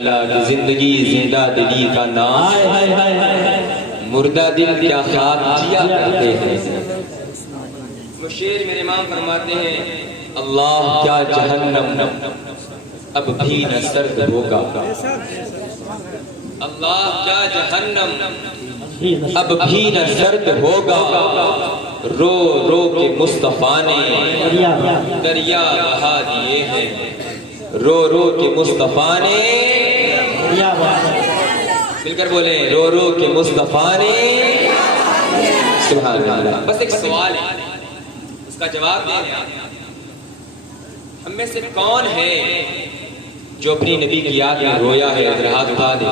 کی زندگی زندہ دلی کا نام، مردہ دل کیا خواب جیا کرتے ہیں۔ مشیر میرے امام فرماتے ہیں اللہ کیا جہنم اب بھی نہ سرد ہوگا، اللہ کیا جہنم اب بھی نہ سرد ہوگا، رو رو کے مصطفیٰ نے دریا بہا دیے ہیں، رو رو کے مصطفیٰ نے، مل کر بولیں رو رو کے مصطفیٰ نے، سبحان اللہ۔ بس ایک سوال ہے، اس کا جواب دیں آپ۔ ہم میں سے کون ہے جو اپنی نبی کی یاد میں رویا ہے؟ ادھر ہاتھ اٹھا دیں۔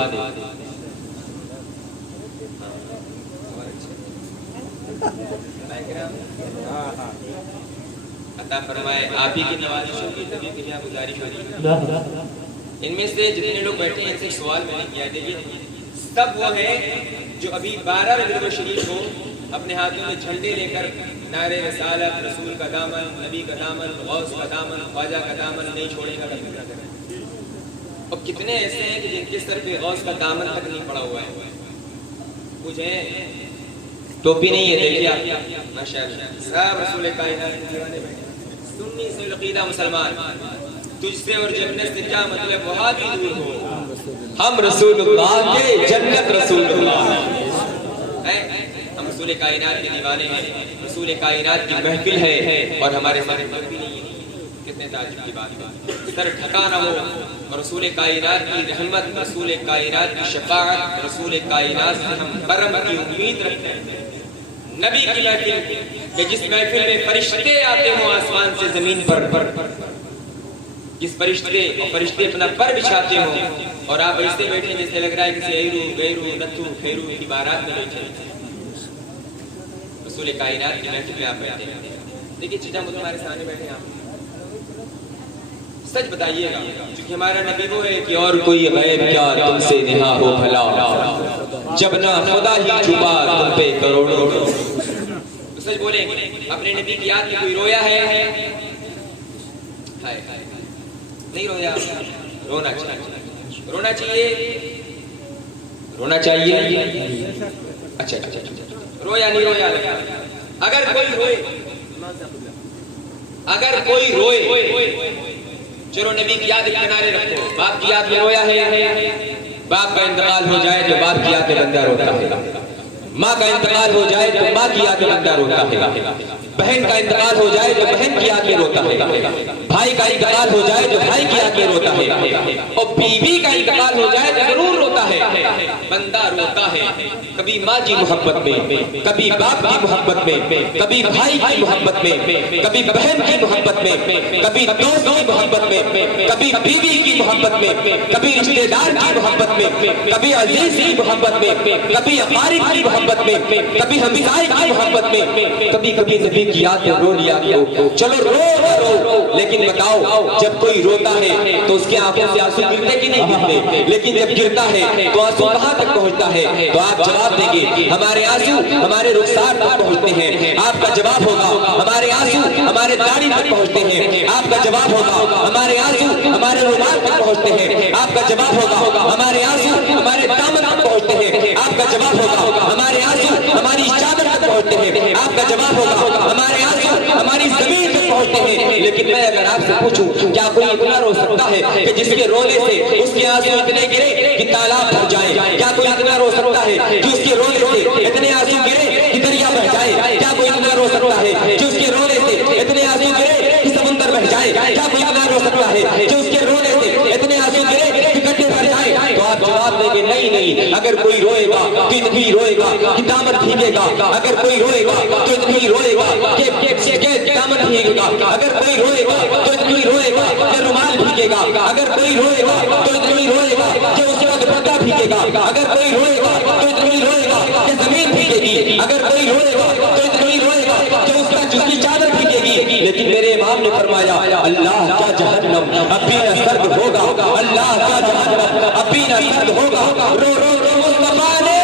عطا فرمائے آپ ہی کی نوازشوں کی طبیع کے لیے گزارش ہوتی ہے۔ ان میں سے جتنے لوگ بیٹھے ہیں ان سے سوال میں نے کیا، دیکھیے سب وہ ہیں جو ابھی 12 ربیع شریف کو اپنے ہاتھوں میں جھنڈے لے کر نعرے رسالت، رسول کا دامن، نبی کا دامن، غوث کا دامن، خواجہ کا دامن نہیں چھوڑے گا کبھی کریں۔ اور کتنے ایسے ہیں کہ جن کے سر پہ غوث کا دامن تک نہیں پڑا ہوا ہے؟ پوچھیں، ٹوپی نہیں ہے، دیکھیے آپ ماشاءاللہ سب رسول کائنات کے دیوانے بیٹھے، سنی سے العقیدہ مسلمان، تجھ سے اور جنت سے کیا مطلب وہاں بھی دور ہو، ہم رسول اللہ کے جنت رسول اللہ ہیں، ہم رسول کائنات کے دیوانے ہیں، رسول کائنات کی محفل ہے اور ہمارے سارے محفل نہیں ہے۔ کتنے تعجب کی بات ہے، سر ٹھکا نہ ہو اور رسول کائنات کی رحمت، رسول کائنات کی شفاعت، رسول کائنات سے ہم کرم کی امید رکھتے ہیں۔ نبی کی محفل کہ جس محفل میں فرشتے آتے ہوں آسمان سے زمین پر، جس فرشتے اور فرشتے اپنا پر بچھاتے ہوں اور آپ ایسے بیٹھے جیسے لگ رہا ہے کسی ایرو غیرو نتھو خیرو کی بارات میں بیٹھے، رسول کائنات کی محفل میں آپ بیٹھے ہیں۔ دیکھیے چچا مجھے ہمارے سامنے بیٹھے ہیں، آپ سچ بتائیے گا چونکہ ہمارا نبی وہ ہے کہ اور کوئی غیب کیا تم سے نہا ہو بھلا، جب نہ خدا ہی چھپا تم پہ کروڑوں۔ سچ بولیں گے اپنے نبی کی یاد میں کوئی رویا ہے؟ نہیں رویا؟ رونا چاہیے، رونا چاہیے، رونا چاہیے۔ اچھا رویا نہیں رویا؟ اگر کوئی روئے، اگر کوئی روئے، چلو نبی کی یاد کنارے رکھو، باپ کی یاد میں رویا ہے؟ باپ کا انتقال ہو جائے تو باپ کی یاد میں بندہ روتا ہے، ماں کا انتقال ہو جائے تو ماں کی یاد میں بندہ روتا ہے، بہن کا انتقال ہو جائے تو بہن کی یاد میں روتا ہے، بھائی کا انتقال ہو جائے تو بھائی کی یاد میں روتا ہے، اور بیوی کا انتقال ہو جائے تو ضرور روتا ہے۔ بندہ روتا ہے کبھی ماں کی محبت میں، کبھی باپ کی محبت میں، کبھی بھائی کی محبت میں، کبھی بہن کی محبت میں، کبھی دوست کی محبت میں، کبھی بیوی کی محبت میں، کبھی رشتہ دار کی محبت میں، کبھی عزیز کی محبت میں، کبھی اقارب کی محبت میں، کبھی ہمسائے کی محبت میں، کبھی کبھی نبی کی یاد میں رو لیا کرو۔ چلو رو لیکن بتاؤ جب کوئی روتا ہے تو اس کے آنکھوں سے آنسو گرتے کہ نہیں گرتے؟ لیکن جب گرتا ہے تو آنسو کہاں تک پہنچتا ہے؟ تو آپ جواب دیں گے ہمارے آنسو ہمارے رخسار تک پہنچتے ہیں۔ آپ کا جواب ہوگا ہمارے آنسو ہمارے داڑھی تک پہنچتے ہیں۔ آپ کا جواب ہوگا ہمارے آنسو ہمارے رومال تک پہنچتے ہیں۔ آپ کا جواب ہوگا ہمارے آنسو ہمارے دامن تک پہنچتے ہیں۔ آپ کا جواب ہوگا ہمارے آنسو ہماری چادر تک پہنچتے ہیں۔ آپ کا جواب ہوگا ہمارے آنسو ہماری زمین تک پہنچتے ہیں۔ لیکن میں اگر آپ سے پوچھوں کیا کوئی اتنا رو سکتا ہے کہ جس کے رونے سے اس کے آنسو اتنے گرے کہ تالاب بھر جائے؟ کیا کوئی اتنا رو سکتا ہے کہ اس کے رونے سے اتنے آنسو گرے کہ دریا بہ جائے؟ کیا کوئی اتنا رو سکتا ہے کہ اس کے رونے سے اتنے آنسو گرے کہ سمندر بہ جائے؟ کیا کوئی اتنا رو سکتا ہے کہ اس کے رونے سے اتنے آنسو گرے کہ گڈھے بھر جائے؟ تو آپ جواب دیں گے نہیں نہیں، اگر کوئی روئے گا تو اتنی روئے گا کہ دامن بھیگے گا، اگر کوئی روئے گا تو اتنی روئے گا کہ دامن بھیگے گا، اگر کوئی روئے گا تو اتنی روئے گا کہ رومال بھیگے گا، اگر کوئی روئے گا تو اتنی روئے گا کہ اس کا دوپٹہ بھیگے گا، اگر کوئی روئے گا تو اتنی روئے گا کہ زمین بھیگے گی، اگر کوئی روئے گا تو اتنی روئے گا کہ اس کی چادر بھیگے گی۔ لیکن میرے امام نے فرمایا اللہ کا جہنم اب بھی نہ سرد ہوگا، اللہ کا جہنم اب بھی نہ سرد ہوگا، رو رو رو مصطفیٰ نے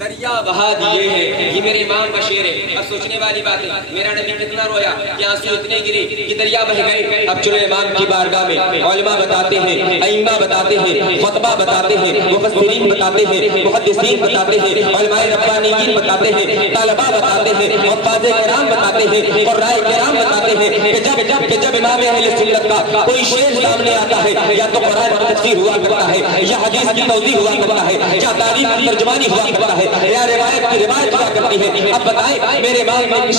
دریا کہا دیے ہیں. یہ میرے امام کا شعر ہے. اب سوچنے والی بات ہے میرا نبی کتنا رویا کہ آنسو اتنے گرے کہ دریا بہہ گئے. اب چلو امام کی بارگاہ میں علماء بتاتے ہیں, ائمہ بتاتے ہیں, خطبہ بتاتے ہیں, مفسرین بتاتے ہیں, محدثین بتاتے ہیں, علماء ربانیین بتاتے ہیں, طلباء بتاتے ہیں, حفاظ کرام بتاتے ہیں, قراء کرام بتاتے ہیں کہ جب امام اہل سنت کا کوئی شعر سامنے آتا ہے یا تو قرآن کی تفسیر ہوا کرتا ہے یا حدیث کی توضیح ہوا کرتا ہے یا تاریخ کی ترجمانی ہوا کرتا ہے یا روایت کی روایت ہوا کرتی ہے. اب بتائیں میرے امام نے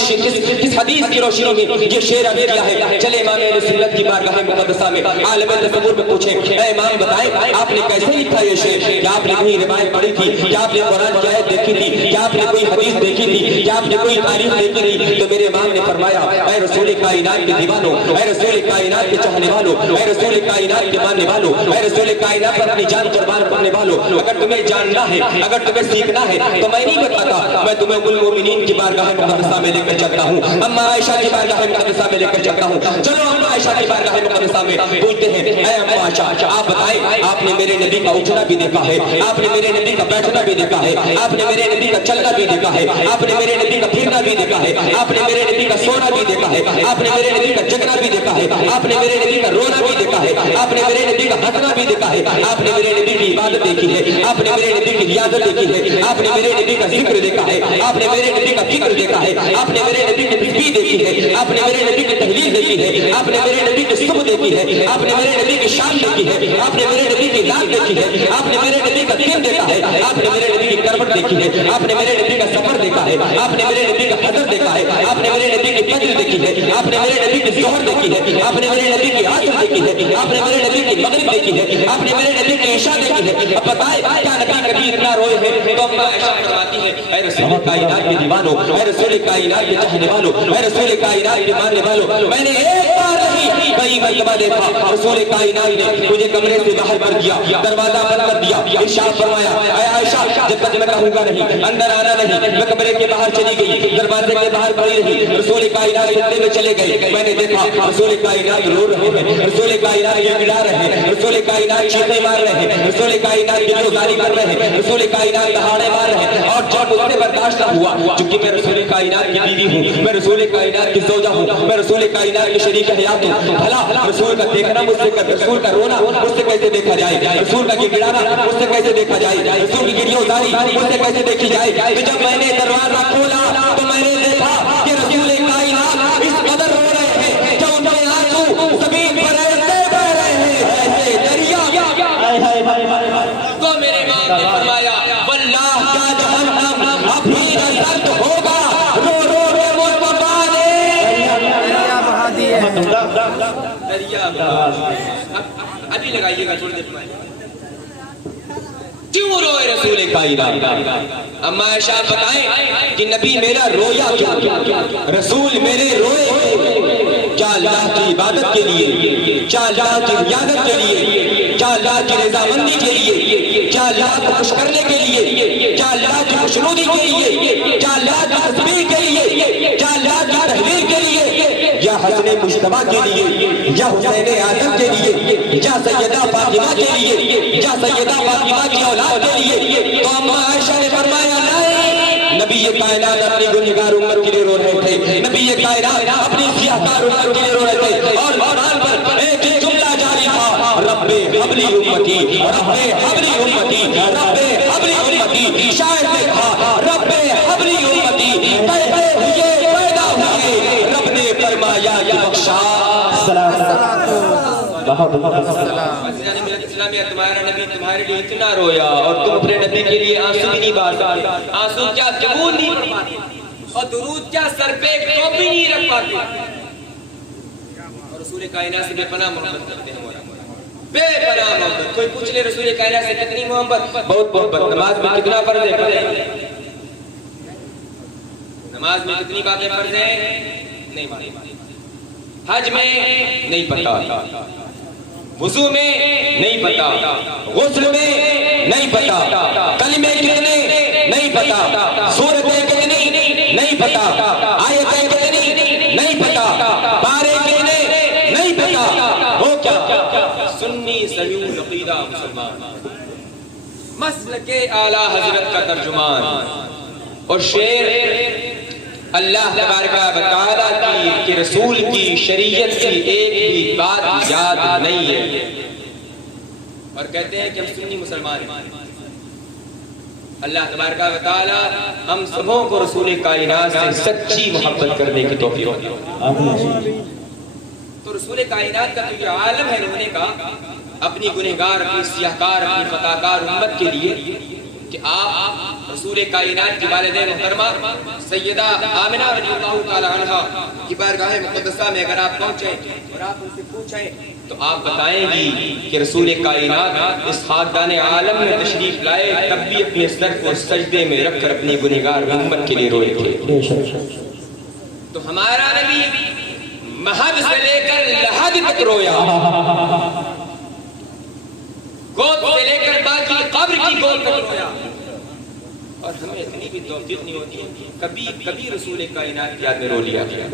کس حدیث کی روشنی میں یہ شعر ادا کیا ہے؟ چلے امام اہل سنت کی بارگاہ مقدسہ میں عالم تصور میں پوچھیں, اے امام بتائیں آپ نے کیسے لکھا یہ شعر؟ کیا آپ نے کوئی روایت پڑھی تھی؟ کیا آپ نے قرآن کی آیت دیکھی تھی؟ کیا آپ نے کوئی حدیث دیکھی تھی؟ کیا آپ نے کوئی تاریخ دیکھی تھی؟ تو میرے امام نے فرمایا, اے رسول کائنات کے دیوانوں, اے رسول کائنات کے چاہنے والوں, اے رسول کائنات کے ماننے والوں, اے رسول کائنات پر اپنی جان قربان کرنے والوں, اگر تمہیں جاننا ہے, اگر تمہیں سیکھنا ہے تو میں نہیں بتاتا, میں تمہیں ام المؤمنین کی بارگاہ مقدسہ میں لے کر چلتا ہوں, اما عائشہ کی بارگاہ مقدسہ میں لے کر چلتا ہوں. چلو اما عائشہ کی بارگاہ مقدسہ میں پوچھتے ہیں, اے اما عائشہ آپ بتائیں آپ نے میرے نبی کا اٹھنا بھی دیکھا ہے, آپ نے میرے نبی کا بیٹھنا بھی دیکھا ہے, آپ نے میرے نبی کا چلنا بھی دیکھا ہے, آپ نے میرے نبی کا پھرنا بھی دیکھا ہے, آپ نے میرے نبی کا سونا بھی دیکھا ہے, آپ نے میرے نبی کا جگنا بھی دیکھا ہے, آپ نے میرے نبی کا رونا بھی دیکھا ہے, آپ نے میرے نبی کا ہنسنا بھی دیکھا ہے, آپ نے میرے نبی کی عبادت دیکھی ہے, آپ نے میرے نبی کی ریاضت دیکھی ہے, آپ نے میرے نبی کا ذکر دیکھا ہے, آپ نے میرے نبی کا فکر دیکھا ہے, آپ نے میرے نبی کی تسبیح دیکھی ہے, آپ نے میرے نبی کی تحلیل دیکھی ہے, آپ نے میرے نبی کی صبح دیکھی ہے, آپ نے میرے نبی کی شام دیکھی ہے, آپ نے میرے نبی کی رات دیکھی ہے, آپ نے میرے نبی کا دن دیکھا ہے, آپ نے میرے نبی کی کروٹ دیکھی ہے, آپ نے میرے نبی کا سفر دیکھا ہے, آپ نے میرے نبی کا حضر دیکھا ہے, آپ نے میرے نبی کی فجر دیکھی ہے, آپ نے میرے نبی کی ظہر دیکھی ہے, آپ نے میرے نبی کی عصر دیکھی ہے, آپ نے میرے نبی کی مغرب دیکھی ہے, آپ نے میرے نبی کی عشاء دیکھی ہے. اب بتائیں کیا نبی کبھی اتنا روئے ہیں؟ تو اما عائشہ فرماتی ہے, اے رسول کائنات کے دیوانوں, اے رسول کائنات کے چاہنے والوں, اے رسول کائنات کے ماننے والوں, میں نے ایک بار نہیں کئی مرتبہ دیکھا رسول کائنات نے مجھے کمرے سے باہر کر دیا, دروازہ بند کر دیا, ارشاد فرمایا, اے عائشہ جب تک میں کہوں گا نہیں اندر آنا نہیں, میں کمرے کے باہر چلی گئی, دروازے کے باہر کھڑی رہی, رسول کائنات خطے میں چلے گئے, میں نے دیکھا رسول کائنات رو رہے ہیں, رسول کائنات گڑا رہے ہیں, رسول کائنات چیخے مار رہے ہیں, رسول کائنات کی گزاری کر رہے ہیں, رسول کائنات دہاڑے مار رہے ہیں. اور جب مجھ سے برداشت نہ ہوا, چونکہ میں رسول کائنات کی بیوی ہوں, میں رسول کائنات کی زوجہ ہوں, میں رسول کائنات کی شریک حیات ہوں, بھلا رسول کا دیکھنا مجھ سے, رسول کا رونا مجھ سے کیسے دیکھا جائے, رسول کا گڑانا مجھ سے کیسے دیکھا جائے, رسول کی گڑیا اتاری مجھ سے کیسے دیکھی جائے. تو جب میں نے دروازہ کھولا تو میں نے دیکھا کہ رسول کائنات اس قدر رو رہے ہیں, جو ان کے آنسو زمین پر ایسے بہ رہے ہیں ایسے دریا. تو میرے امام نے فرمایا, واللہ کیا جہنم ابھی نظر ہوگا, رو رو کے مصطفیٰ نے دریا بہا دیے, دریا بہا. ابھی لگائیے گا, چھوڑ دے کیوں روئے رسول کائنات. اما عائشہ بتائیں کہ نبی میرا رویا کیوں؟ رسول میرے روئے کیا اللہ کی عبادت کے لیے, کیا اللہ کی ریاضت کے لیے, کیا اللہ کی رضامندی کے لیے, کیا اللہ کو خوش کرنے کے لیے, کیا اللہ کی خوشنودی کے لیے, کیا اللہ کی تسبیح کے لیے, کیا اللہ کی تحلیل کے لیے, یا حسن مجتبیٰ کے لیے, یا حسین اعظم کے لیے, یا سیدہ فاطمہ کے لیے, یا سیدہ فاطمہ کی اولاد کے لیے. تو اما عائشہ نے فرمایا نہیں, نبی کائنات اپنی گنہگار امت کے لیے رو رہے تھے, نبی کائنات اپنی سیاہکار امت کے لیے رو رہے تھے, اور قرآن پر ایک جملہ جاری تھا, رب حبلی امتی, رب حبلی امتی, رب حبلی امتی. شاعر نے کہا رب حبلی امتی, پیدا ہوئے پیدا ہوئے, رب نے فرمایا کہ بخشا. تمہارا نبی تمہارے لیے اتنا رویا اور تم اپنے نبی کے لیے آنسو بھی نہیں بار پاتے, آنسو کیا قبول نہیں کر پاتے, اور درود کیا سر پہ ایک ٹوپی نہیں رکھ پاتے, اور رسول کائنات سے بے پناہ محبت کرتے ہیں, بے پناہ محبت. کوئی پوچھ لے رسول کائنات سے کتنی محبت, بہت محبت. نماز میں کتنا فرض ہے, نماز میں کتنی باتیں فرض ہیں نہیں معلوم, حج میں نہیں پتا, وضو میں نہیں پتا, غسل میں نہیں پتا, کلمے کتنے نہیں پتا, سورتیں کتنی نہیں پتا, آیتیں کتنی نہیں پتا, پارے کتنے نہیں پتا. ہو کیا سنی صحیح العقیدہ مسلمان, مسلک اعلیٰ حضرت کا ترجمان, اور شعر اللہ تبارک و تعالیٰ کی رسول کی شریعت کی ایک بھی بات یاد نہیں ہے، اور کہتے ہیں کہ ہم سنی مسلمان ہیں۔ اللہ تبارک و تعالیٰ ہم سبوں کو رسول کائنات سے سچی محبت کرنے کی توفیق دے۔ تو رسول کائنات کا تو یہ عالم ہے رونے کا اپنی گنہگار، اپنی سیاہکار، اپنی خطاکار امت کے لیے کہ آپ رسول کائنات کی والدہ محترمہ سیدہ آمنہ رضی اللہ تعالی عنہ کی بارگاہ مقدسہ میں اگر آپ پہنچیں اور آپ ان سے پوچھیں تو آپ بتائیں گی کہ رسول کائنات اس خاکدان عالم میں تشریف لائے تب بھی اپنے سر کو سجدے میں رکھ کر اپنی گنہگار امت کے لیے روئے تھے۔ تو ہمارا نبی مہد سے لے کر لحد تک رویا، گود سے لے کر باقی قبر کی گود تک رویا، اور ہمیں اتنی بھی توفیق نہیں ہوتی کبھی رسول کائنات کی یاد میں رو لیا گیا،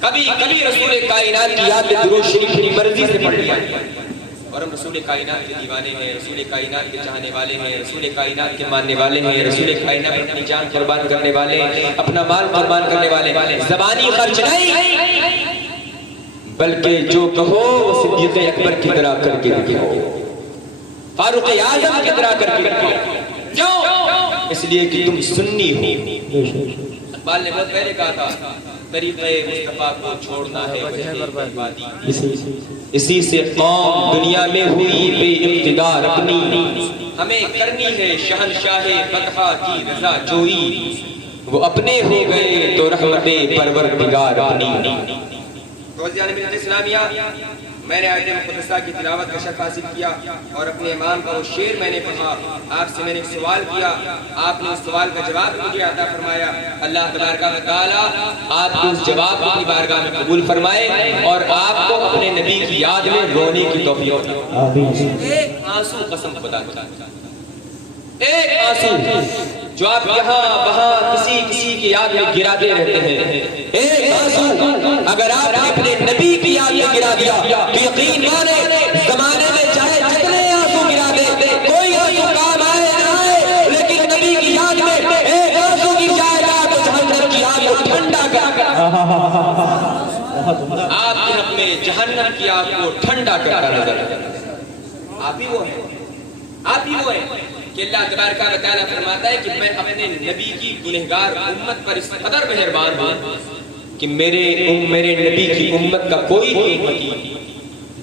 کبھی رسول کائنات کی یاد میں درود شریف کی مرضی سے پڑھ لیا گیا، اور ہم رسول کائنات کے دیوانے ہیں، رسول کائنات کے چاہنے والے ہیں، رسول کائنات کے ماننے والے ہیں، رسول کائنات پر اپنی جان قربان کرنے والے ہیں، اپنا مال قربان کرنے والے، زبانی خرچ نہیں بلکہ جو کہو وہ صدیق اکبر کی طرح کر کے دکھاؤ، فاروق اعظم کی طرح کر کے دکھاؤ۔ کیوں؟ اس لیے کہ تم سنی ہو۔ اقبال نے بہت پہلے کہا تھا طریقہ مصطفیٰ کو چھوڑنا ہے بربادی، اسی سے قوم دنیا میں ہوئی بے اقتدار اپنی، ہمیں کرنی ہے شہنشاہ فتح کی رضا جوئی، وہ اپنے ہو گئے تو رحمت پروردگار اپنی۔ روزیان ملت اسلامیہ میں نے آیت مقدسہ کی تلاوت کا شرف حاصل کیا اور اپنے امام کا وہ شعر میں نے پڑھا، آپ سے میں نے سوال کیا، آپ نے اس سوال کا جواب مجھے عطا فرمایا۔ اللہ تبارک و تعالیٰ آپ کو اس جواب کو اپنی بارگاہ میں قبول فرمائے اور آپ کو اپنے نبی کی یاد میں رونے کی توفیق دے۔ ایک آنسو قسم خدا کا، ایک آنسو جو آپ یہاں وہاں کسی کی یاد میں گراتے رہتے ہیں، ایک آنسو اگر آپ نے اپنے نبی کی یاد میں گرا دیا تو یقین مانے زمانے میں چاہے جتنے آنسو گرا دے کوئی آنسو کام آئے نہ آئے، لیکن نبی کی یاد میں ایک آنسو کی جائے تو جہنم کی آگ کو ٹھنڈا کر آپ کے حق میں جہنم کی آگ کو ٹھنڈا کرتا نظر۔ آپ ہی وہ ہیں، آپ ہی وہ ہیں کہ اللہ تبارک و تعالیٰ فرماتا ہے کہ میں اپنے نبی کی گنہگار امت پر اس قدر مہربان ہوں کہ میرے نبی کی امت کا کوئی امتی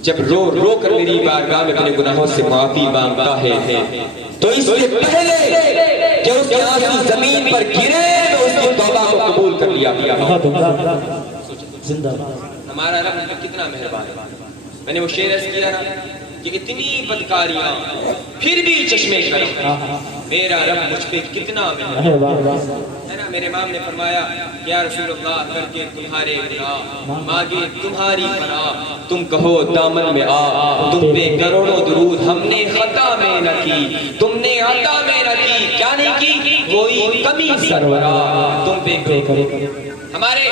جب رو کر میری بارگاہ میں اپنے گناہوں سے معافی مانگتا ہے تو اس سے پہلے کہ اس کے آنسو زمین پر گرے تو اس کی توبہ کو قبول کر لیا گیا۔ ہمارا رب کتنا مہربان ہے۔ میں نے وہ شعر عرض کیا نا کہ اتنی بدکاریاں پھر بھی چشمے کرم، میرا رب مجھ پہ کتنا مہربان ہے نا۔ میرے امام نے فرمایا یا رسول اللہ کر کے تمہارے گناہ مانگے تمہاری پناہ، تم کہو دامن میں آ، تم پہ کروڑوں درود ہم نے خطا میں نہ کی، تم نے عطا میں نہ کی، کیا نہیں کی کوئی کمی سرورا تم پہ کرے۔ ہمارے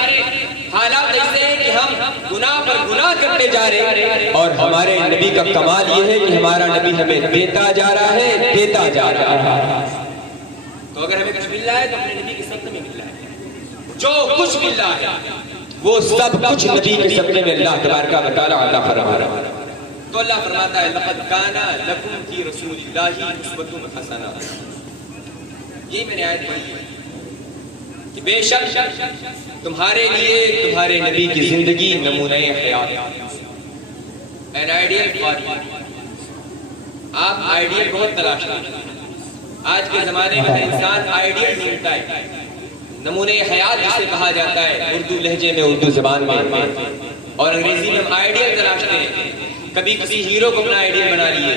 حالات ایسے ہیں کہ ہم گناہ پر گناہ کرتے جا رہے ہیں، اور ہمارے نبی کا کمال یہ ہے کہ ہمارا نبی ہمیں دیتا جا رہا ہے، دیتا جا رہا ہے۔ تو اگر ہمیں کچھ مل رہا ہے تو اپنے نبی کے صدقے میں مل رہا ہے، جو کچھ مل رہا ہے وہ سب کچھ نبی کے صدقے میں اللہ تبارک و تعالیٰ عطا فرما رہا ہے۔ تو اللہ فرماتا ہے لقد کان لکم فی رسول اللہ اسوۃ حسنہ، یہی میں نے آیت پڑھی ہے کہ بے شک تمہارے لیے تمہارے نبی کی زندگی نمونہ حیات، این آئیڈیل فار۔ آپ آئیڈیل بہت تلاش کرتے ہیں، آج کے زمانے میں انسان آئیڈیل ڈھونڈتا ہے، نمونہ حیات جسے کہا جاتا ہے اردو لہجے میں، اردو زبان میں، اور انگریزی میں ہم آئیڈیل تلاشتے ہیں۔ کبھی کسی ہیرو کو اپنا آئیڈیل بنا لیے،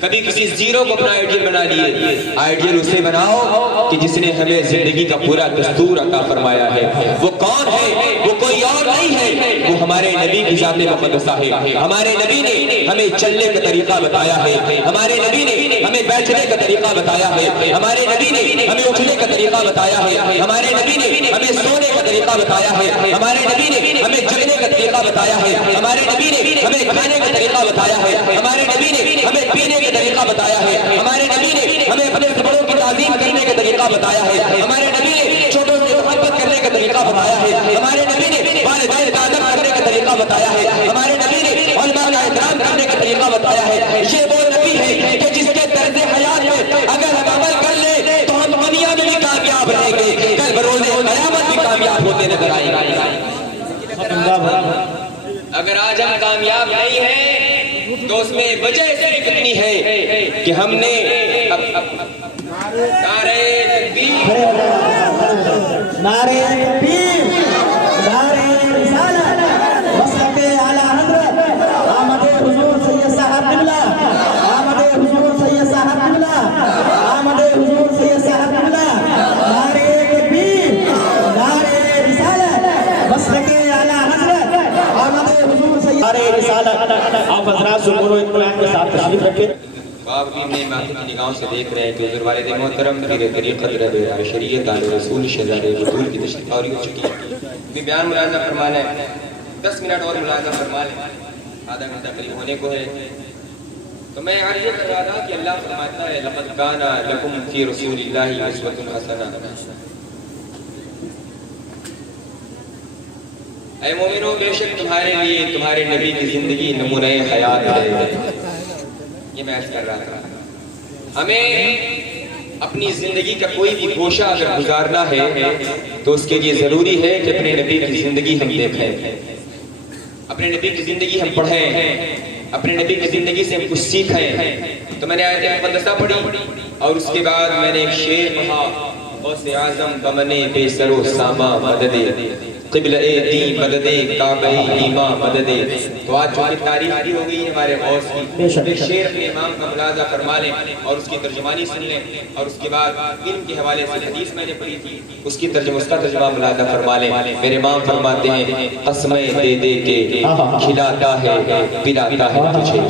کبھی کسی زیرو کو اپنا آئیڈیل بنا لیے۔ آئیڈیل اسے بناؤ کہ جس نے ہمیں زندگی کا پورا دستور عطا فرمایا ہے۔ وہ کون ہے؟ وہ کوئی اور نہیں ہے، وہ ہمارے نبی کی ذات مقدسہ ہے۔ ہمارے نبی نے ہمیں چلنے کا طریقہ بتایا ہے، ہمارے نبی نے ہمیں بیٹھنے کا طریقہ بتایا ہے، ہمارے نبی نے ہمیں اٹھنے کا طریقہ بتایا ہے، ہمارے نبی نے ہمیں سونے کا طریقہ بتایا ہے، ہمارے نبی نے ہمیں جگنے کا طریقہ بتایا ہے، ہمارے نبی نے ہمیں کھانے کا طریقہ بتایا ہے، ہمارے نبی نے ہمیں پینے کا طریقہ بتایا ہے، ہمارے نبی نے ہمیں اپنے بڑوں کی تعظیم کرنے کا طریقہ بتایا ہے، ہمارے نبی طریقہ بتایا ہے. یہ وہ نبی ہے کہ جس کے طرز حیات میں اگر ہم عمل کر لیں تو ہم دنیا میں بھی کامیاب رہیں گے, کل بروز قیامت بھی کامیاب ہوتے نظر آئیں گے. اگر آج ہم کامیاب نہیں ہیں تو اس میں وجہ صرف اتنی ہے کہ ہم نے نعرہ تکبیر, نعرہ تکبیر, نعرہ رسالت, مسلک اعلیٰ حضرت آمد حضور سید صاحب قبلہ, آمد حضور سید صاحب قبلہ, آمد حضور سید صاحب قبلہ, نعرہ تکبیر, نعرہ رسالت, مسلک اعلیٰ حضرت آمد حضور سید نعرہ رسالت. آپ حضرات سرور و اطمینان کے ساتھ تشریف رکھیں. آپ بھی میں ماتم کی نگاہوں سے دیکھ رہے ہیں کہ حضور والد محترم پیر طریقت رب شریعت آل رسول شہزاد بطول کی تشریف آوری ہو چکی ہے. بھی بیان ملاحظہ فرمانا ہے, 10 منٹ اور ملاحظہ فرما لیں, آدھا گھنٹہ قریب ہونے کو ہے. تو میں عرض کر رہا تھا کہ اللہ فرماتا ہے لقد کان لکم فی رسول اللہ اسوۃ حسنہ. اے مومنوں, بے شک تمہارے لیے تمہارے نبی کی زندگی نمونہ حیات ہے. یہ میں عرض کر رہا تھا ہمیں اپنی زندگی کا کوئی بھی گوشہ اگر گزارنا ہے تو اس کے لیے ضروری ہے کہ اپنے نبی کی زندگی ہم دیکھیں, اپنے نبی کی زندگی ہم پڑھیں, اپنے نبی کی زندگی سے ہم کچھ سیکھیں. تو میں نے آیت مقدسہ پڑھی اور اس کے بعد میں نے ایک شعر پڑھا, غوث اعظم بمنے بے سر و ساما مددے, قبلہ دین مددے, کعبہ ایمان مددے. تو آج چونکہ تاریخ بھی ہو گئی ہے ہمارے غوث کی, ایک شعر اپنے امام کا ملاحظہ فرما لیں اور اس کی ترجمانی سن لیں, اور اس کے بعد علم کے حوالے سے حدیث میں نے پڑھی تھی اس کی اس کا ترجمہ ملاحظہ فرما لیں. میرے امام فرماتے ہیں قسمیں دے دے کے کھلاتا ہے پلاتا ہے تجھے,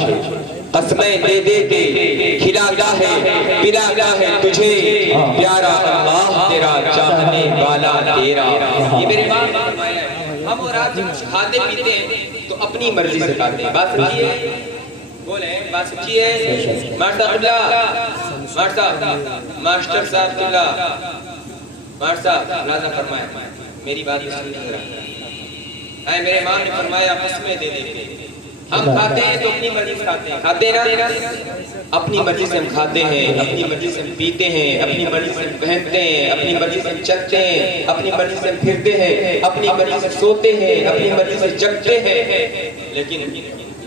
قسمیں دے دے کے کھلاتا ہے پلاتا ہے تجھے, پیارا اللہ تیرا چاہنے والا تیرا. یہ میرے امام نے فرمایا ہے. ہم اور آپ جب کھاتے پیتے ہیں تو اپنی مرضی سے کھاتے ہیں. بات سچی ہے, بولیں بات سچی ہے. ماشاء اللہ, ماسٹر صاحب قبلہ, ماسٹر صاحب لازم فرمائے میری بات سنیں ذرا. اے میرے امام نے فرمایا قسمیں دے دے کے ہم کھاتے ہیں تو اپنی مرضی سے کھاتے ہیں, کھاتے ہیں نا, اپنی مرضی سے ہم کھاتے ہیں, اپنی مرضی سے ہم پیتے ہیں, اپنی مرضی سے ہم پہنتے ہیں, اپنی مرضی سے ہم چلتے ہیں, اپنی مرضی سے ہم پھرتے ہیں, اپنی مرضی سے سوتے ہیں, اپنی مرضی سے جگتے ہیں. لیکن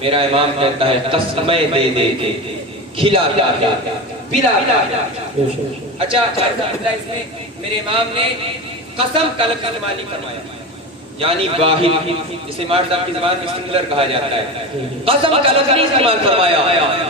میرا امام کہتا ہے قسمیں دے دے کے کھلاتا ہے پلاتا ہے. اچھا اس میں میرے امام نے قسم کا لفظ استعمال نہیں فرمایا, یعنی واحد, جسے مار صاحب کی زبان میں سنگولر کہا جاتا ہے. قسم کا لفظ نہیں استعمال فرمایا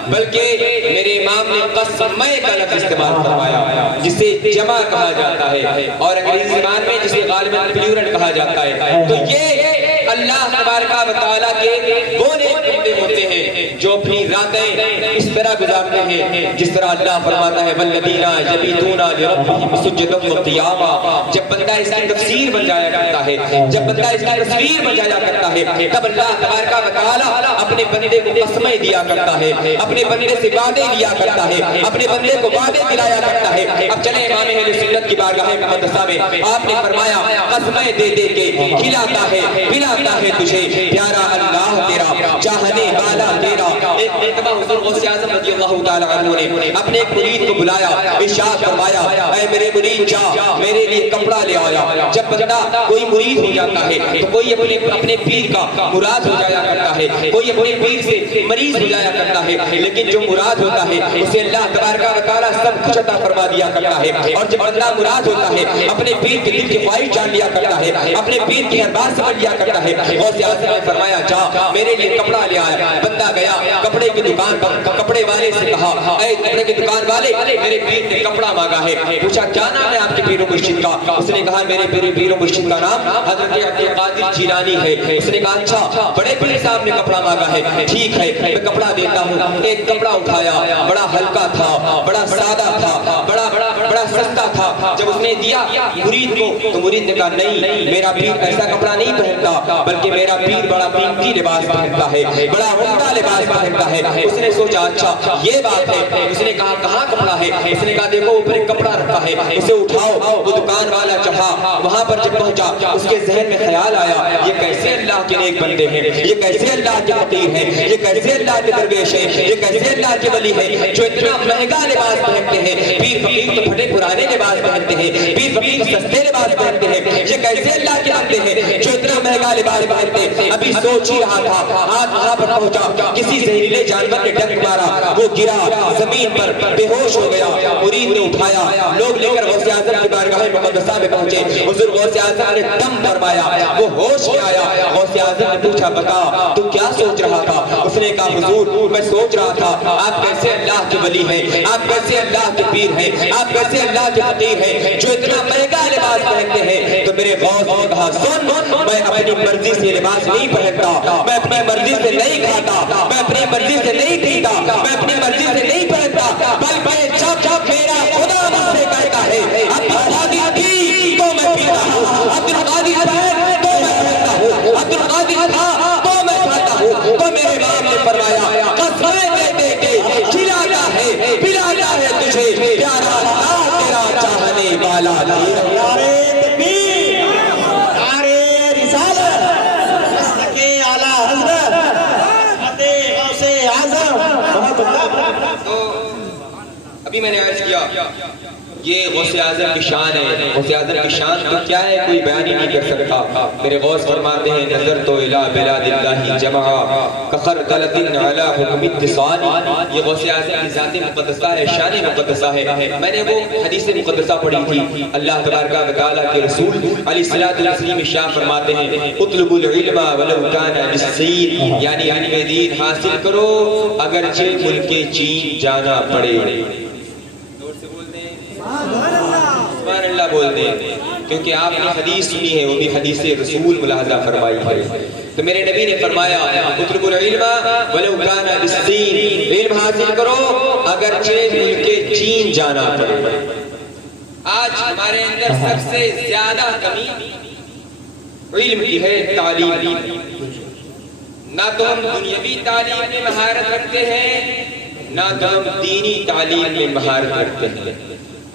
بلکہ میرے امام نے قسمیں کا لفظ استعمال فرمایا جسے جمع کہا جاتا ہے, اور انگریزی زبان میں جسے غالباً پلیورل کہا جاتا ہے. تو یہ اللہ تبارک و تعالیٰ کے وہ نیک بندے ہوتے ہیں جو اپنی راتیں اس طرح گزارتے ہیں جس طرح اللہ فرماتا ہے والذین یبیتون لربہم سجدا وقیاما. جب بندہ اس کی تفسیر بن جایا کرتا ہے, جب بندہ اس کی تصویر بن جایا کرتا ہے, تب اللہ تبارک و تعالیٰ اپنے بندے کو قسمیں دیا کرتا ہے, اپنے بندے سے وعدے لیا کرتا ہے, اپنے بندے کو وعدے دلایا کرتا ہے. اب چلیں امام اہل سنت کی بارگاہ مقدسہ میں آپ نے فرمایا قسمیں دے دے کے کھلاتا ہے پلاتا ہے تجھے, پیارا اللہ تیرا چاہنے والا تیرا. ایک مرتبہ حضور غوث اعظم رضی اللہ تعالی عنہ نے اپنے ایک مرید کو بلایا, ارشاد فرمایا اے میرے مرید جا میرے لیے کپڑا لے آیا. جب بندہ کوئی مرید ہو جاتا ہے تو کوئی اپنے پیر کا مراد ہو جایا کرتا ہے, کوئی اپنے پیر سے مریض ہو جایا کرتا ہے, لیکن جو مراد ہوتا ہے اسے اللہ تبارک و تعالیٰ سب کچھ عطا فرما دیا کرتا ہے. اور جب بندہ مراد ہوتا ہے اپنے پیر کے دل کی خواہش جان لیا کرتا ہے, اپنے پیر کی ہر بات سمجھ لیا کرتا ہے. غوث اعظم نے فرمایا جا میرے لیے کپڑا لے آیا. بندہ گیا کپڑے کی دکان پر, کپڑے والے سے کہا اے کپڑے کی دکان والے میرے پیر نے کپڑا مانگا ہے. پوچھا کیا نام ہے آپ کے پیر و مرشد کا؟ اس نے کہا میرے پیر و مرشد کا نام حضرت عبد القادر جیلانی ہے. اس نے کہا اچھا بڑے پیر صاحب نے کپڑا مانگا ہے, ٹھیک ہے میں کپڑا دیتا ہوں. ایک کپڑا اٹھایا, بڑا ہلکا تھا, بڑا سادہ تھا, بڑا سستا تھا، جب اس نے دیا مرید کو تو مرید نے کہا نہیں، میرا پیر ایسا کپڑا نہیں پہنتا، بلکہ میرا پیر بڑا قیمتی لباس پہنتا ہے، بڑا عمدہ لباس پہنتا ہے۔ اس نے سوچا اچھا یہ بات ہے، اس نے کہا کہاں کپڑا ہے؟ اس نے کہا دیکھو اوپر ایک کپڑا رکھا ہے، اسے اٹھاؤ۔ وہ دکان والا چڑھا، وہاں پر جب پہنچا اس کے ذہن میں خیال آیا یہ کیسے اللہ کے نیک بندے ہیں، یہ کیسے اللہ کے فقیر ہیں، یہ کیسے اللہ کے درویش ہیں، یہ کیسے اللہ کے ولی ہیں جو اتنا مہنگا لباس پہنتے ہیں۔ پیر فقیر تو پھٹے پرانے لباس پہنتے ہیں، پیر فقیر سستے لباس پہنتے ہیں، یہ کیسے اللہ کے بندے ہیں جو اتنا مہنگا لباس پہنتے ہیں۔ ابھی سوچ ہی رہا تھا، آج وہاں پر پہنچا، کسی زہریلے جانور نے ڈنک مارا، وہ گرا زمین پر بے ہوش ہو گیا۔ مرید نے اٹھایا، لوگ لے کر غوث اعظم کی بارگاہ مقدسہ میں پہنچے، حضور غوث اعظم نے دم فرمایا، وہ ہوش میں آیا۔ غوث اعظم نے پوچھا بتا تو کیا سوچ رہا تھا؟ اس نے کہا حضور میں سوچ رہا تھا آپ کیسے اللہ کے ولی ہیں، آپ کیسے اللہ کے پیر ہیں، آپ کیسے اللہ کے فقیر ہیں جو اتنا مہنگا لباس پہنتے ہیں۔ تو میرے غوث نے کہا سن، میں اپنی مرضی سے لباس نہیں پہنتا، میں اپنی مرضی سے نہیں کھاتا، میں اپنی مرضی سے نہیں پیتا، میں اپنی مرضی سے نہیں پہنتا، بلکہ جب جب میرا خدا مجھ سے کہتا ہے عبد القادر کی تو میں پیتا ہوں، عبد القادر ہے تو میں پہنتا ہوں، عبد القادر تھا تو میں کھاتا ہوں۔ تو میرے باپ نے فرمایا قسمیں دے کے کھلاتا ہے پلاتا ہے تجھے پیارا اللہ تیرا چاہنے والا نہیں۔ نعرے تکبیر، نعرے رسالت، مسلک اعلیٰ حضرت فتح غوث اعظم۔ بہت اللہ۔ تو ابھی میں نے عرض کیا یہ غوث اعظم کی شان ہے، غوث اعظم کی شان تو کیا ہے کوئی بیان ہی نہیں کر سکتا۔ میرے غوث فرماتے ہیں نظر تو الہ بلاد اللہ جمعہ کخردلۃ علی حکم اتصال۔ یہ غوث اعظم کی ذات مقدسہ ہے، شان مقدسہ ہے۔ میں نے وہ حدیث مقدسہ پڑھی تھی، اللہ تبارک و تعالیٰ کے رسول علیہ الصلوۃ والتسلیم ارشاد فرماتے ہیں اطلبوا العلم ولو کان بالصین، یعنی علم دین حاصل کرو اگرچہ ملک چین جانا پڑے۔ سبحان اللہ بول دیں، کیونکہ آپ نے حدیث سنی ہے، وہ بھی حدیث رسول ملاحظہ فرمائی ہے۔ تو میرے نبی نے فرمایا اطلبوا العلم ولو کان بالصین، علم حاصل کرو اگرچہ ملک چین جانا پڑے۔ آج ہمارے اندر سب سے زیادہ کمی علم کی ہے، تعلیم کی۔ نہ تو ہم دنیاوی تعلیم میں مہارت رکھتے ہیں، نہ تو ہم دینی تعلیم میں مہارت رکھتے ہیں،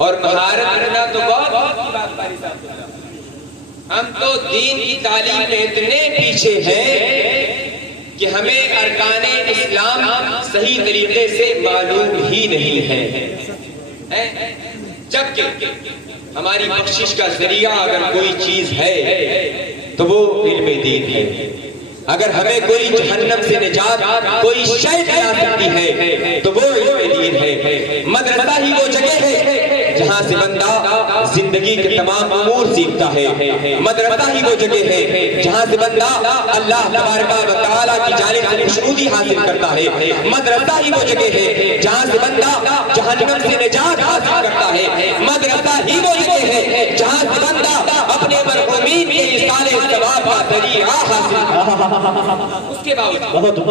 اور مہارت رکھنا تو بہت کی بات باری صاحب۔ ہم تو دین کی تعلیم میں اتنے پیچھے ہیں کہ ہمیں ارکان اسلام صحیح طریقے سے معلوم ہی نہیں ہے، جبکہ ہماری بخشش کا ذریعہ اگر کوئی چیز ہے تو وہ علم دین ہے۔ اگر ہمیں کوئی جہنم سے نجات کوئی شے دلا سکتی ہے تو وہ علم دین ہے۔ مدرسہ ہی وہ جگہ ہے جہاں سے بندہ زندگی کے تمام امور سیکھتا ہے، مدرسہ ہی وہ جگہ ہے جہاں سے بندہ اللہ تبارک و تعالیٰ کی جانب سے خوشنودی حاصل کرتا ہے، مدرسہ ہی وہ جگہ ہے جہاں سے بندہ جہنم سے نجات حاصل کرتا ہے، مدرسہ ہی وہ جگہ ہے جہاں سے بندہ اپنے مرحومین کے اصالِ ثواب کا ذریعہ حاصل کرتا ہے۔ اس کے باوجود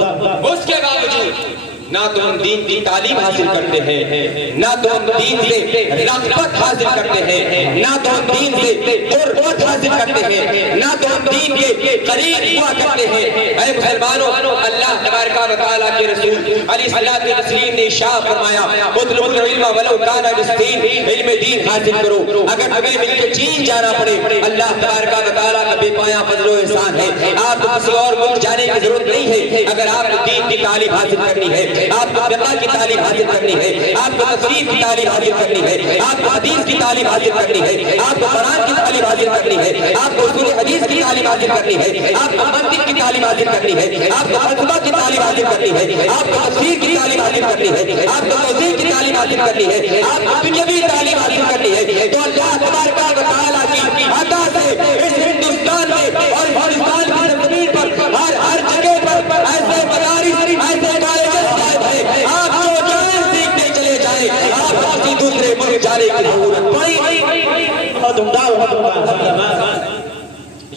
نہ تو ہم دین کی تعلیم حاصل کرتے ہیں، نہ تو ہم دین سے رغبت حاصل کرتے ہیں، نہ تو ہم دین سے قربت حاصل کرتے ہیں، نہ تو ہم دین کے قریب ہوا کرتے ہیں۔ اے مسلمانوں، اللہ تبارک و تعالیٰ کے رسول علیہ الصلوۃ والتسلیم نے ارشاد فرمایا اطلبوا العلم ولو کان بالصین، علم دین حاصل کرو اگر تمہیں مل کے چین جانا پڑے۔ اللہ تبارک و تعالیٰ کا بے پایاں فضل و احسان ہے، آپ کو کسی اور ملک جانے کی ضرورت نہیں ہے۔ اگر آپ کو دین کی تعلیم حاصل کرنی ہے، آپ کو فقہ کی تعلیم حاصل کرنی ہے، آپ کو تفسیر کی تعلیم حاصل کرنی ہے، آپ کو حدیث کی تعلیم حاصل کرنی ہے، آپ کو قرآن کی تعلیم حاصل کرنی ہے، آپ کو اصول حدیث کی تعلیم حاصل کرنی ہے، آپ کو منطق کی تعلیم حاصل کرنی ہے، آپ کو فلسفہ کی تعلیم حاصل کرنی ہے، آپ کو تفسیر کی تعلیم حاصل کرنی ہے، آپ کو توضیح کی تعلیم حاصل کرنی ہے، آپ کو دنیاوی تعلیم حاصل کرنی ہے، تو اللہ تبارک و تعالیٰ کی عطا سے اس ہندوستان میں اور ہندوستان کی زمین پر ہر جگہ پر ایسے مدارس ایسے کالجز قائم ہیں، آپ جو جائیں سیکھنے چلے جائیں، آپ کو کسی دوسرے ملک جانے کی ضرورت پڑی۔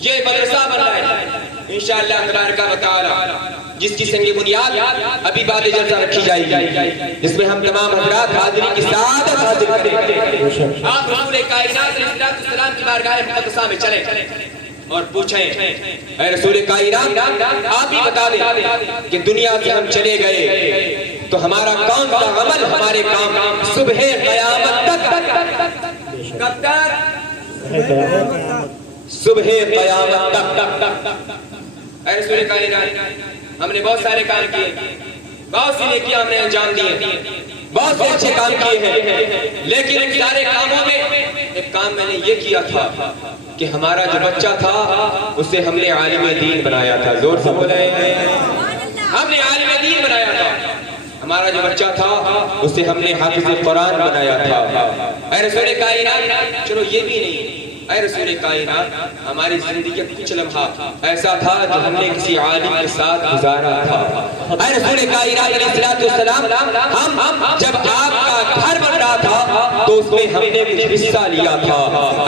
یہ مدرسہ بن رہا ہے انشاءاللہ تبارک و تعالی، جس جس کی سنگ بنیاد ابھی بعد جلسہ رکھی جائے گی، جس میں ہم تمام حضرات حاضری کی سعادت حاصل کریں۔ آپ رسول کائنات علیہ السلام کی بارگاہ مقدسہ میں چلیں اور پوچھیں، اے رسول کائنات آپ ہی بتا دیں کہ دنیا سے ہم چلے گئے تو ہمارا کون سا عمل ہمارے کام صبح قیامت تک، کب تک؟ صبح قیامت تک۔ اے رسول کائنات ہم نے بہت سارے کام کیے، بہت سی نیکیاں ہم نے انجام دیے، بہت سے اچھے کام کیے ہیں، لیکن ان سارے کاموں میں ایک کام میں نے یہ کیا تھا کہ ہمارا جو بچہ تھا اسے ہم نے عالم دین بنایا تھا۔ زور سے بولیں، ہم نے عالم دین بنایا تھا۔ ہمارا جو بچہ تھا اسے ہم نے حافظ قرآن بنایا تھا۔ اے رسول کائنات چلو یہ بھی نہیں، اے رسول کائنات ہماری زندگی کا کچھ لمحہ ایسا تھا جو ہم نے کسی عالم کے ساتھ گزارا تھا۔ اے رسول کائنات علیہ السلام ہم جب آپ کا گھر بن رہا تھا تو اس میں ہم نے کچھ حصہ لیا تھا۔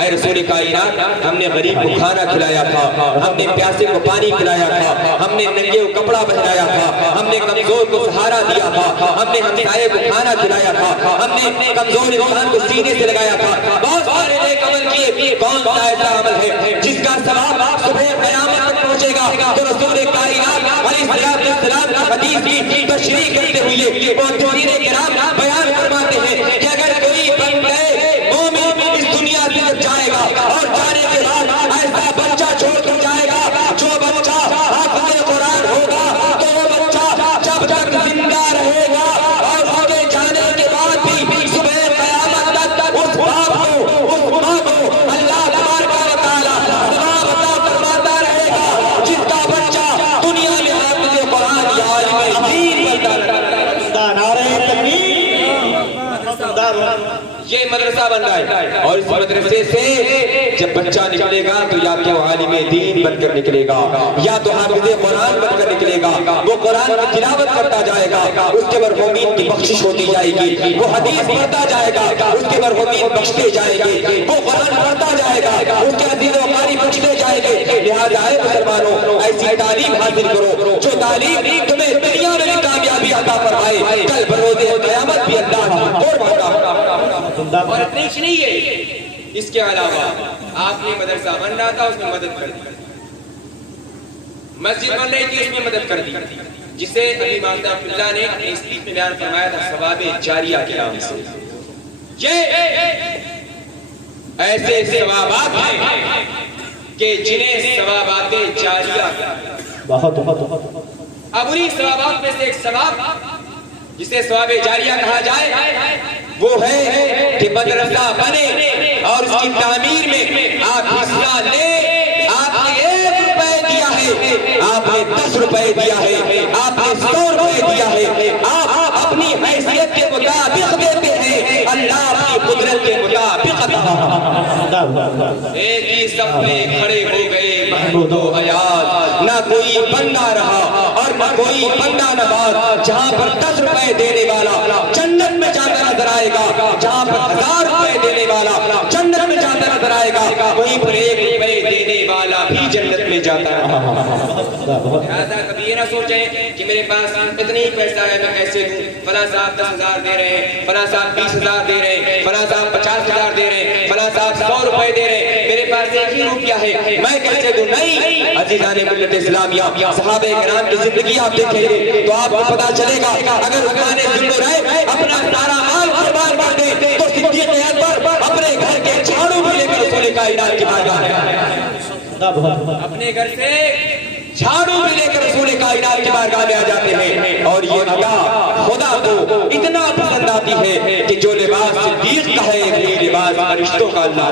اے رسول کائنات ہم نے غریب کو کھانا کھلایا تھا، ہم نے پیاسے کو پانی پلایا تھا، ہم نے ننگے کو کپڑا پہنایا تھا، ہم نے کمزور کو سہارا دیا تھا، ہم نے ہمسائے کو کھانا کھلایا تھا، ہم نے کمزور انسان کو سینے سے لگایا تھا۔ بہت سارے نیک عمل کیے، کون سا ایسا عمل ہے جس کا ثواب صبح قیامت تک پہنچے گا؟ تو رسول کائنات علیہ السلام کی حدیث کی تشریح کرتے ہوئے محدثین کرام بیان فرماتے ہیں کہ اگر کوئی بندہ مومن اس دنیا سے جب جائے گا اور جانے کے بعد ایسا بچہ چھوڑ کر جائے گا جو بچہ حافظ قرآن ہوگا، تو وہ بچہ جب تک زندہ رہے گا اور اس کے جانے کے بعد بھی صبح قیامت تک اس باپ کو، اس ماں کو اللہ تبارک و تعالی ثواب عطا فرماتا رہے گا، جس کا بچہ دنیا میں حافظ قرآن یا عالم دین بنتا رہے گا۔ نعرہ تکبیر، یہ مدرسہ بن رہا ہے اور اس مدرسے سے جب بچہ نکلے گا تو یا تو عالم دین بن کر نکلے گا یا تو حافظ قرآن بن کر نکلے گا۔ وہ قرآن کی تلاوت کرتا جائے گا، اس کے مرحومین کی بخشش ہوتی جائے گی، وہ حدیث پڑھتا جائے گا، اس کے مرحومین بخشتے جائیں گے، وہ قرآن پڑھتا جائے گا، اس کے عزیز و اقارب بخشتے جائیں گے۔ لہٰذا اے مسلمانوں ایسی تعلیم حاصل کرو جو تعلیم تمہیں دنیا میں بھی کامیابی عطا فرمائے، کل بروز قیامت بھی اللہ کی قرب عطا۔ اور اتنی ہی نہیں ہے، اس کے علاوہ آپ نے مدرسہ بن رہا تھا، اس میں مدد کر دی، مسجد بن رہی تھی، اس میں مدد کر دی، جسے ابھی مولانا عبداللہ نے اپنے اسپیچ میں بیان فرمایا تھا ثواب جاریہ کے نام سے۔ یہ ایسے ثوابات ہیں کہ جنہیں ثوابات جاریہ، بہت اب انہی ثوابات میں سے ایک ثواب جسے ثواب جاریہ کہا جائے وہ ہے کہ مدرسہ بنے اور اس کی تعمیر میں آپ حصہ لیں۔ آپ نے 1 روپے دیا ہے، آپ نے 10 روپے دیا ہے، آپ نے 100 روپے دیا ہے، آپ اپنی حیثیت کے مطابق دیتے ہیں، اللہ کی قدرت کے مطابق عطا۔ ایک ہی صف میں کھڑے ہو گئے محمود و حیات، نہ کوئی بندہ رہا اور نہ کوئی بندہ نواز۔ جہاں پر 10 روپے دینے والا جنت میں جاتا نظر آئے گا، جہاں پر 1000 روپے دینے والا جنت میں جاتا نظر آئے گا، وہیں پر 1 روپے دینے والا بھی جنت میں جاتا ہے۔ لہذا کبھی یہ نہ سوچیں کہ میرے پاس اتنی ہی پیسہ ہے میں کیسے دوں، فلاں صاحب 10,000 دے رہے ہیں، فلاں صاحب 20,000 دے رہے ہیں، فلاں صاحب 50,000 دے رہے ہیں، فلاں صاحب 100 روپے دے رہے ہیں، میرے پاس 1 ہی روپیہ ہے میں کیسے دوں؟ نہیں عزیزان ملت اسلامیہ، صحابہ کرام کی زندگی آپ دیکھیں گے تو آپ کو پتا چلے گا اگر عثمان ذوالنورین اپنا سارا مال قربان کر دے تو صدیق اکبر اپنے گھر کے جھاڑو بھی لے کر رسول کائنات کی بارگاہ میں، اپنے گھر سے جھاڑو بھی لے کر رسول کائنات کی بارگاہ میں آ جاتے ہیں۔ اور یہ ادا خدا کو اتنا پسند آتی ہے کہ جو لباس صدیق کا ہے وہی لباس فرشتوں کا اللہ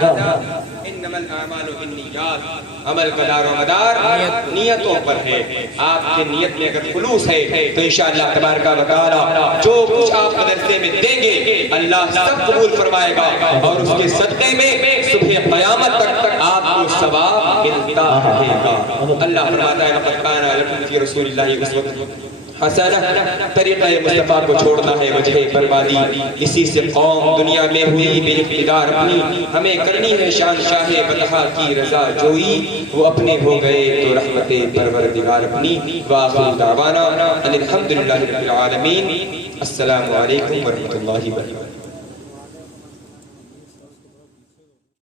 کا۔ انما الاعمال بالنیات، عمل کا دار و مدار نیتوں پر ہے۔ آپ کی نیت میں اگر خلوص ہے تو انشاءاللہ تبارک و تعالی جو کچھ آپ مدرسے میں دیں گے اللہ سب قبول فرمائے گا، اور اس کے صدقے میں صبح قیامت تک آپ کو ثواب ملتا رہے گا۔ اللہ فرماتا ہے لقد کان لکم فی رسول اللہ اسوۃ حسنہ، طریقہ مصطفیٰ کو چھوڑنا ہے وجہ بربادی، اسی سے قوم دنیا میں ہوئی بے اقتدار اپنی، ہمیں کرنی ہے شہنشاہ بطحا کی رضا جوئی، وہ اپنے ہو گئے تو رحمت پروردگار اپنی۔ وآخر دعوانا ان الحمدللہ رب العالمین۔ السلام علیکم ورحمۃ اللہ وبرکاتہ۔